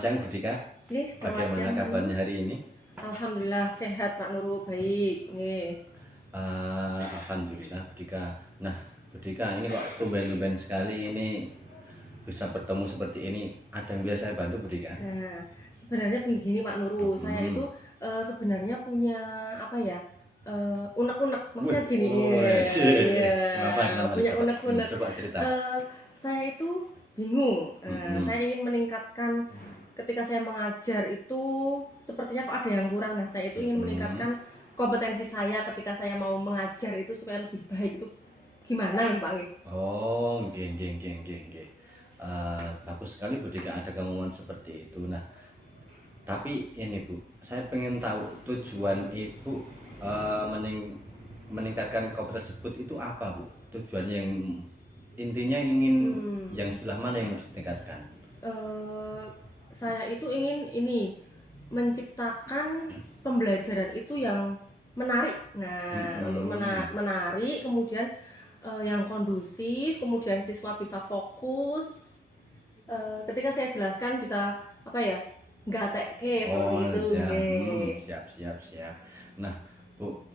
siang Bu Dika. Selamat Bagaimana siang. kabarnya hari ini? Alhamdulillah sehat Pak Nurul, baik. Alhamdulillah Bu Dika. Nah Bu Dika, ini kok tumben-tumben sekali ini bisa bertemu seperti ini. Ada yang biasa saya bantu Bu Dika? Nah, sebenarnya begini Pak Nurul, saya itu sebenarnya punya apa ya? Unek-unek, maksudnya gini. Punya unek-unek. Coba cerita. Saya itu bingung. Saya ingin meningkatkan ketika saya mengajar itu sepertinya kok ada yang kurang. Nah, saya itu ingin meningkatkan kompetensi saya ketika saya mau mengajar itu supaya lebih baik itu gimana nih Pak? Oh, geng. Bagus sekali Bu Dika ada kemauan seperti itu. Nah, tapi ini Bu, saya pengen tahu tujuan Ibu meningkatkan kompetensi tersebut itu apa Bu? Tujuannya yang intinya ingin yang sebelah mana yang harus ditingkatkan? Saya itu ingin menciptakan pembelajaran itu yang menarik. Nah, untuk menarik, kemudian yang kondusif, kemudian siswa bisa fokus. Ketika saya jelaskan bisa apa ya? Nggak teke seperti itu. Siap. Nah, Bu,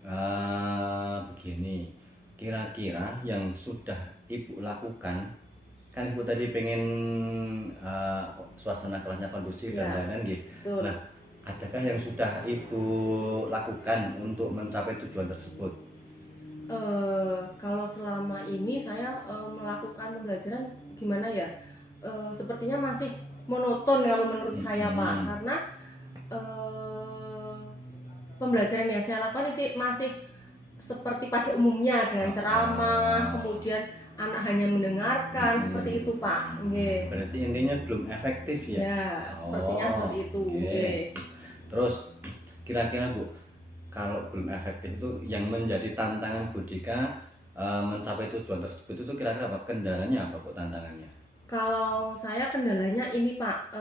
begini, kira-kira yang sudah Ibu lakukan, kan Ibu tadi pengen suasana kelasnya kondusif dan lain-lain gitu. Nah, adakah yang sudah Ibu lakukan untuk mencapai tujuan tersebut? Kalau selama ini saya melakukan pembelajaran gimana ya? Sepertinya masih monoton kalau menurut saya Pak, karena pembelajaran yang saya lakukan sih masih seperti pada umumnya dengan ceramah, kemudian anak hanya mendengarkan seperti itu Pak. Berarti intinya belum efektif ya? Ya, sepertinya seperti itu. Terus kira-kira Bu, kalau belum efektif itu yang menjadi tantangan Bu Dika mencapai tujuan tersebut itu kira-kira apa? Kendalanya apa Bu tantangannya? Kalau saya kendalanya ini Pak,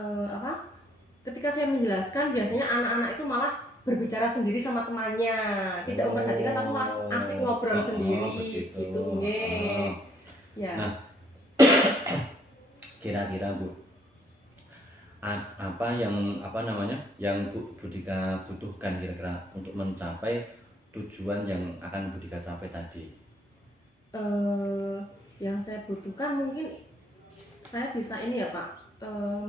ketika saya menjelaskan biasanya anak-anak itu malah berbicara sendiri sama temannya, tidak memperhatikan tapi malah asik ngobrol sendiri gitu. Ya. Nah, kira-kira Bu, apa yang Bu Dika butuhkan kira-kira untuk mencapai tujuan yang akan Bu Dika capai tadi? Yang saya butuhkan mungkin saya bisa ini ya Pak,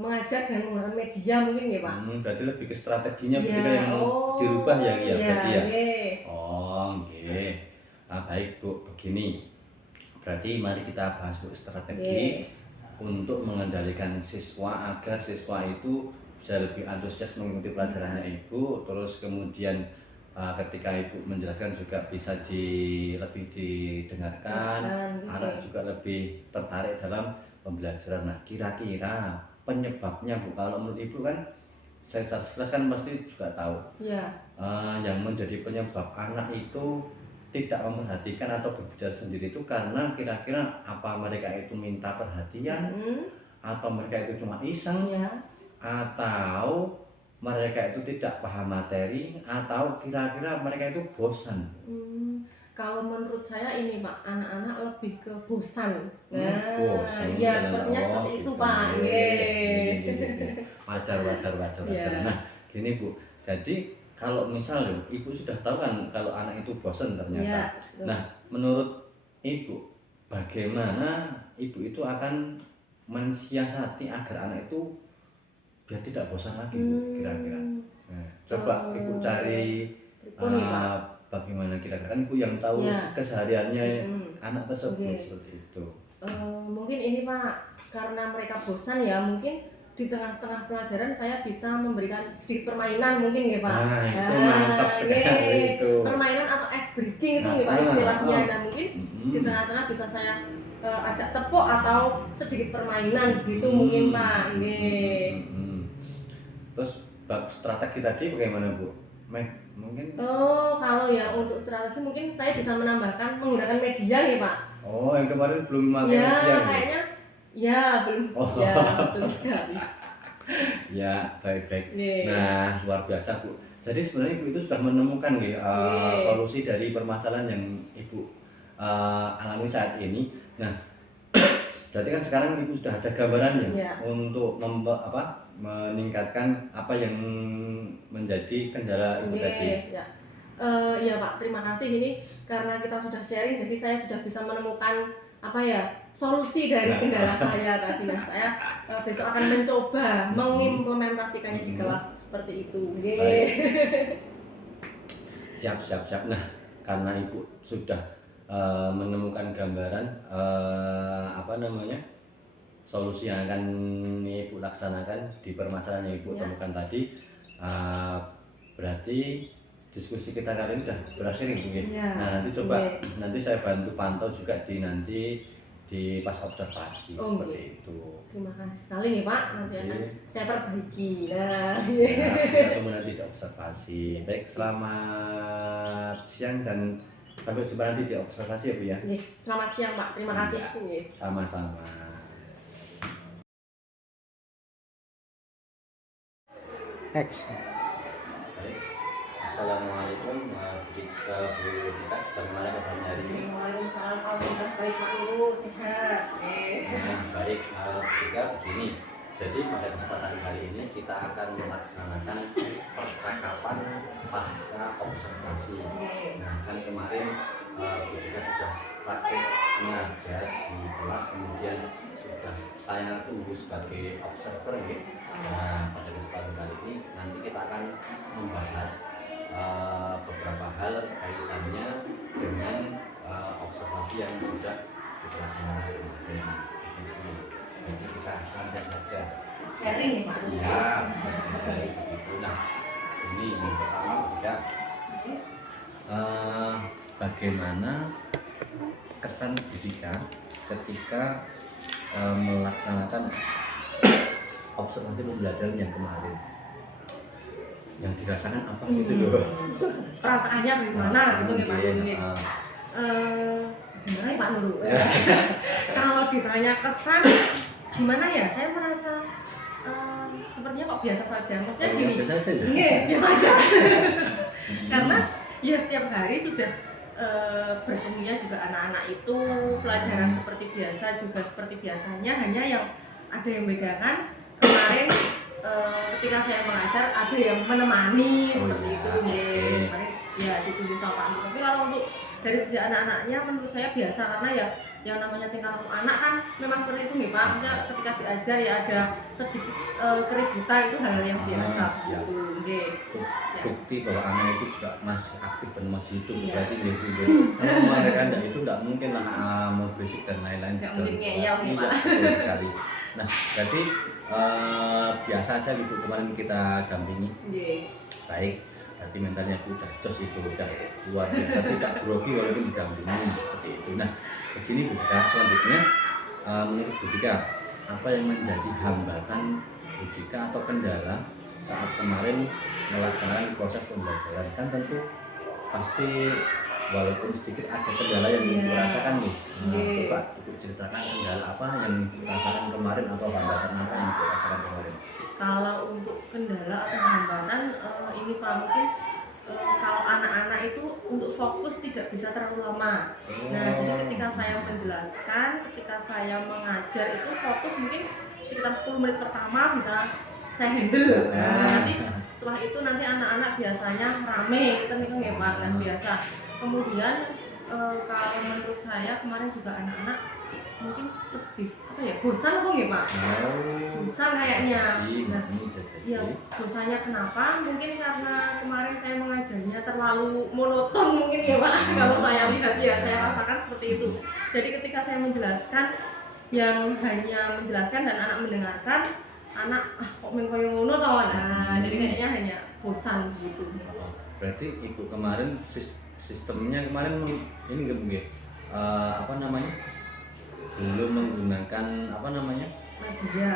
mengajar dan menggunakan media mungkin ya Pak. Berarti lebih ke strateginya Bu Dika yang dirubah ya berarti ya? Baik Bu, begini, berarti mari kita bahas Bu strategi untuk mengendalikan siswa agar siswa itu bisa lebih antusias mengikuti pelajarannya Ibu. Terus kemudian ketika Ibu menjelaskan juga bisa lebih didengarkan, anak juga lebih tertarik dalam pembelajaran. Nah, kira-kira penyebabnya Bu, kalau menurut Ibu kan saya sekilas kan pasti juga tahu yang menjadi penyebab anak itu tidak memperhatikan atau berbicara sendiri itu karena kira-kira apa mereka itu minta perhatian, atau mereka itu cuma iseng, atau mereka itu tidak paham materi, atau kira-kira mereka itu bosan. Kalau menurut saya ini Pak, anak-anak lebih ke bosan. Bosan. Iya, sepertinya seperti itu Pak. Wajar. Nah, gini Bu, jadi kalau misalnya Ibu sudah tahu kan kalau anak itu bosan ternyata. Nah, menurut Ibu, bagaimana Ibu itu akan mensiasati agar anak itu biar tidak bosan lagi Bu, kira-kira? Nah, coba Ibu cari bagaimana kira-kira, kan Ibu yang tahu kesehariannya anak tersebut seperti itu. Mungkin ini Pak, karena mereka bosan ya, mungkin di tengah-tengah pelajaran saya bisa memberikan sedikit permainan mungkin ya Pak. Nah, itu mantap sekali itu. Permainan atau ice breaking itu ya Pak istilahnya. Nah, mungkin di tengah-tengah bisa saya ajak tepuk atau sedikit permainan gitu mungkin Pak. Terus strategi tadi bagaimana Bu? Mungkin? Kalau yang untuk strategi mungkin saya bisa menambahkan menggunakan media nih Pak. Yang kemarin belum memakai media. Kayaknya belum. Betul sekali. Baik. Nah, luar biasa Bu. Jadi sebenarnya Ibu itu sudah menemukan solusi dari permasalahan yang Ibu alami saat ini. Nah, Berarti kan sekarang ibu sudah ada gambarannya Iya. untuk meningkatkan apa yang menjadi kendala ibu tadi. Ya. Iya Pak, terima kasih ini karena kita sudah sharing, jadi saya sudah bisa menemukan apa ya solusi dari kendala saya tadi. Nah, saya besok akan mencoba mengimplementasikannya di kelas seperti itu. Baik. Siap. Nah, karena ibu sudah menemukan gambaran solusi yang akan ibu laksanakan di permasalahan yang ibu temukan tadi, berarti diskusi kita kali ini sudah berakhir ibu ya. Nah, nanti coba nanti saya bantu pantau juga di pas observasi seperti itu. Terima kasih sekali nih Pak, nanti akan saya perbaiki. Nah, ketemu nanti di observasi. Baik, selamat siang dan sampai jumpa nanti di observasi ya Bu ya. Selamat siang Pak, terima kasih. Sama-sama. Baik. Assalamualaikum Bu Rita, bagaimana kabarnya hari ini? Waalaikumsalam, alhamdulillah baik Pak Guru, sehat. Baik, juga begini. Jadi pada kesempatan kali ini kita akan melaksanakan percakapan pasca observasi. Nah, kan kemarin Bu juga sudah praktik mengajar di kelas, kemudian sudah saya tunggu sebagai observer ya. Nah, pada kesempatan kali ini nanti kita akan membahas beberapa hal kaitannya dengan observasi yang sudah dilaksanakan kemarin. Jadi bisa santai saja. Sharing ya Pak? Iya, sharing begitu. Nah, ini yang pertama tidak bagaimana kesan pendidikan ketika melaksanakan observasi pembelajaran yang kemarin. Yang dirasakan apa gitu loh. Perasaannya bagaimana gitu ya Pak Nurul? Gimana ya Pak Nurul? Kalau ditanya kesan gimana ya, saya merasa sepertinya kok biasa saja. Maksudnya gini, biasa aja ya? Biasa aja. Karena ya setiap hari sudah bertemunya juga anak-anak itu pelajaran seperti biasa, juga seperti biasanya, hanya yang ada yang bedakan kemarin ketika saya mengajar ada yang menemani seperti itu kemarin ya ditunjuk sama Pak Andi. Tapi kalau untuk dari segi anak-anaknya menurut saya biasa, karena ya yang namanya tingkah laku anak kan memang seperti itu nih Pak. Maksudnya ketika diajar ya ada sedikit keributan, itu hal yang biasa gitu. Bukti bahwa anak itu juga masih aktif dan masih hidup, berarti gitu. Kalau mereka itu tidak mungkin lah mau berisik dan lain-lain. Tidak mungkin ngeyel nih Pak. Betul sekali. Nah, berarti biasa aja gitu kemarin kita dampingi. Baik, berarti mentalnya itu udah jos, itu udah luar biasa, tidak grogi walaupun didampingi seperti itu. Nah, begini Bu Dika, selanjutnya menurut Bu Dika, apa yang menjadi hambatan Bu Dika atau kendala saat kemarin melaksanakan proses pembelajaran? Kan tentu pasti walaupun sedikit ada kendala yang Ibu rasakan nih. Coba Ibu ceritakan kendala apa yang Ibu rasakan kemarin atau hambatan apa yang Ibu rasakan kemarin? Kalau untuk kendala atau hambatan ini Pak, mungkin kalau anak-anak itu untuk fokus tidak bisa terlalu lama. Nah, jadi ketika saya menjelaskan, ketika saya mengajar itu fokus mungkin sekitar 10 menit pertama bisa saya handle. Nah, nanti setelah itu nanti anak-anak biasanya rame, kita nih ya Pak, nah biasa. Kemudian kalau menurut saya kemarin juga anak-anak mungkin lebih apa ya, bosan apa nggih Pak? Bosan kayaknya. Nah, ya bosannya kenapa? Mungkin karena kemarin saya mengajarnya terlalu monoton mungkin ya Pak. Kalau saya lihat ya, saya rasakan seperti itu. Jadi ketika saya menjelaskan, yang hanya menjelaskan dan anak mendengarkan, anak kok main koyo ngono to. Nah, jadi kayaknya hanya bosan gitu. Berarti Ibu kemarin sistemnya kemarin ini nggak mungkin belum menggunakan media.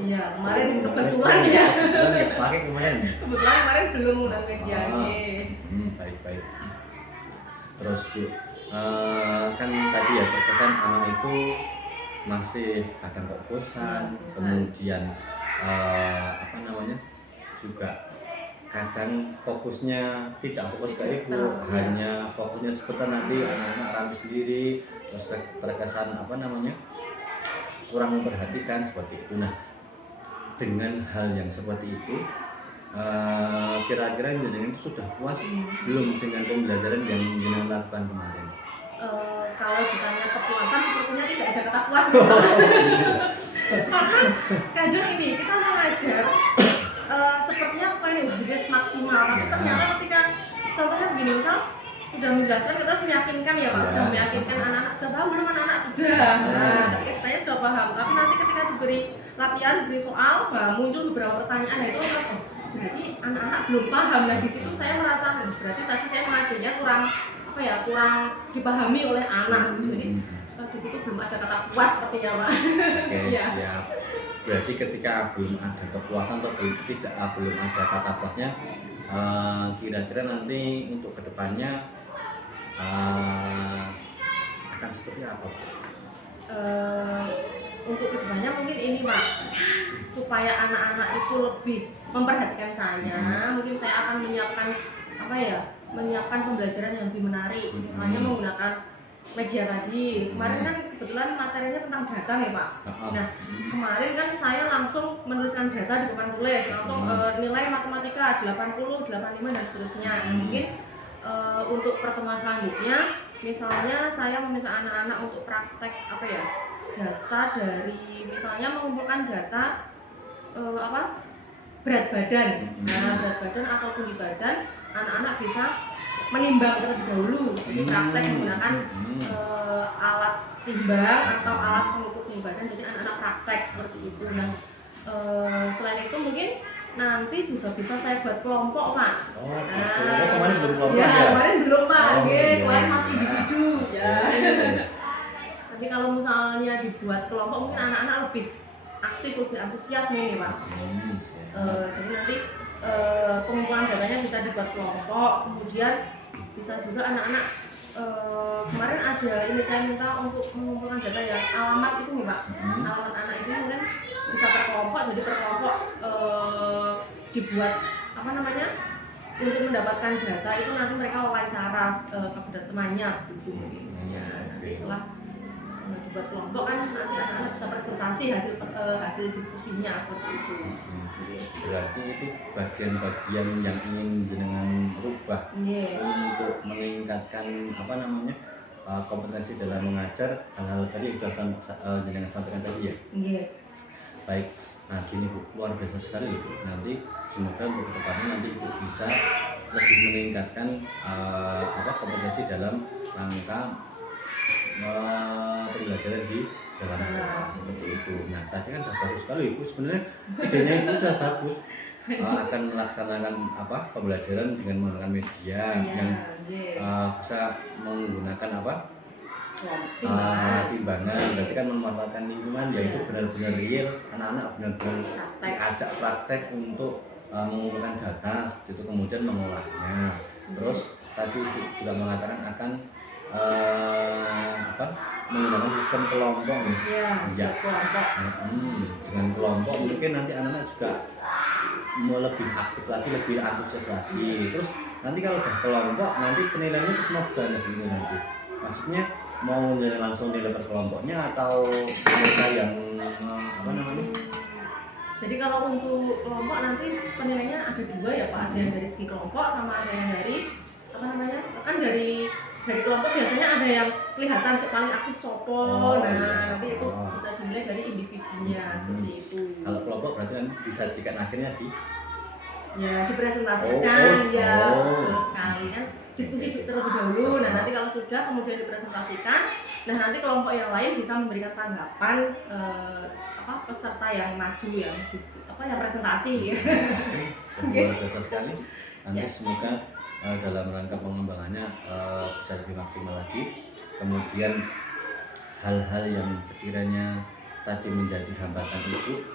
Iya, kemarin kebetulan ya. Pakai kemarin. Kebetulan kemarin belum menggunakan medianya. Baik. Terus Bu, kan tadi ya terkesan anak itu masih kadang kok bosan, kemudian juga kadang fokusnya tidak fokus ke Ibu, hanya fokusnya sebentar, nanti anak-anak rapi sendiri, terus terkesan kurang memperhatikan seperti itu. Nah, dengan hal yang seperti itu, kira-kira jenengan itu sudah puas belum dengan pembelajaran yang jenengan lakukan kemarin? Kalau ditanya kepuasan sepertinya tidak ada kata puas. Karena kadang ini kita mengajar sepertinya pengen beres maksimal, tapi ternyata ketika contohnya begini, misal sudah menjelaskan, kita harus meyakinkan ya Pak, sudah meyakinkan anak-anak sudah paham belum, anak-anak sudah. Nah, katanya sudah paham, tapi nanti ketika diberi latihan, diberi soal, muncul beberapa pertanyaan, nah itu merasa berarti anak-anak belum paham. Nah di situ saya merasa berarti tadi saya mengajarnya kurang kurang dipahami oleh anak. Jadi di situ belum ada kata puas sepertinya Pak. Oke, Ya. siap. Berarti ketika belum ada kepuasan atau belum ada kata puasnya, kira-kira nanti untuk kedepannya akan seperti apa? Untuk kedepannya mungkin ini Pak, supaya anak-anak itu lebih memperhatikan saya, mungkin saya akan menyiapkan pembelajaran yang lebih menarik, misalnya menggunakan media tadi. Kemarin kan kebetulan materinya tentang data nih Pak. Nah kemarin kan saya langsung menuliskan data di papan tulis, langsung nilai matematika 80, 85 dan seterusnya. Mungkin untuk pertemuan selanjutnya, misalnya saya meminta anak-anak untuk praktek data dari, misalnya mengumpulkan data berat badan. Nah berat badan atau tinggi badan, anak-anak bisa menimbang terlebih dahulu. Jadi praktek menggunakan alat timbang atau alat pengukur tinggi badan. Jadi anak-anak praktek seperti itu. Nah selain itu mungkin nanti juga bisa saya buat kelompok Pak. Kemarin belum kelompok ya? Ya, kemarin belum Pak. Kemarin masih individu ya. Tapi kalau misalnya dibuat kelompok, mungkin anak-anak lebih aktif, lebih antusias nih Pak. Jadi nanti pengumpulan datanya bisa dibuat kelompok, kemudian bisa juga anak-anak kemarin ada ini saya minta untuk mengumpulkan data yang alamat itu nih Pak. Alamat anak itu mungkin bisa per kelompok, jadi per kelompok dibuat untuk mendapatkan data itu nanti mereka wawancara kepada temannya gitu. Ya, nanti setelah dibuat kelompok kan nanti anak-anak bisa presentasi hasil diskusinya seperti itu. Berarti itu bagian-bagian yang ingin jenengan rubah untuk meningkatkan kompetensi dalam mengajar, hal-hal tadi yang sudah jenengan sampaikan tadi ya. Baik, nah gini Bu, luar biasa sekali Bu. Nanti semoga untuk kedepannya nanti Ibu bisa lebih meningkatkan kompetensi dalam rangka pembelajaran di dalam kelas seperti itu. Nah tadi kan sudah bagus sekali Ibu, sebenarnya idenya itu sudah bagus. Akan melaksanakan pembelajaran dengan menggunakan media yang bisa menggunakan timbangan. Berarti kan memanfaatkan lingkungan, yaitu benar-benar real, anak-anak benar-benar diajak praktek untuk mengumpulkan data itu kemudian mengolahnya. Terus tadi juga mengatakan akan menggunakan sistem kelompok nih. Kelompok. Dengan kelompok mungkin nanti anak-anak juga mau lebih aktif lagi, lebih antusias lagi. Terus nanti kalau udah kelompok, nanti penilaiannya itu semua banyak gitu nanti. Maksudnya mau langsung nilai per kelompoknya atau mereka yang Jadi kalau untuk kelompok nanti penilaiannya ada dua ya Pak, ada yang dari segi kelompok sama ada yang dari kan dari kelompok biasanya ada yang kelihatan paling aktif sopo. Nanti itu bisa dinilai dari individunya seperti itu. Kalau kelompok berarti nanti disajikan akhirnya dipresentasikan terus sekali kan diskusi terlebih dahulu. Nah nanti kalau sudah kemudian dipresentasikan, nah nanti kelompok yang lain bisa memberikan tanggapan peserta yang maju yang presentasi. Luar biasa sekali. Nanti semoga dalam rangka pengembangannya bisa lebih maksimal lagi. Kemudian hal-hal yang sekiranya tadi menjadi hambatan itu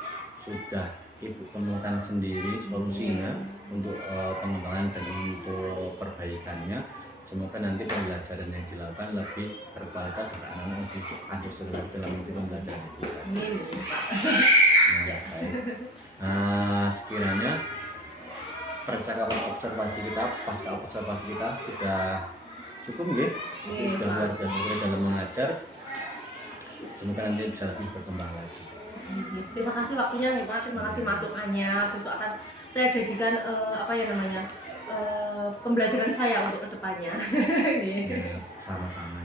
sudah Ibu temukan sendiri solusinya untuk pengembangan dan untuk perbaikannya. Semoga nanti pembelajaran yang dilakukan lebih berkualitas dan anak-anak lebih antusias dalam pembelajaran kita. Nah, sekiranya percakapan observasi kita, pasca observasi kita sudah cukup ya. Sudah luar biasa dalam mengajar. semoga nanti bisa lebih berkembang lagi. Terima kasih waktunya nih Pak, terima kasih masukannya. Besok akan saya jadikan pembelajaran saya untuk kedepannya. Sama-sama.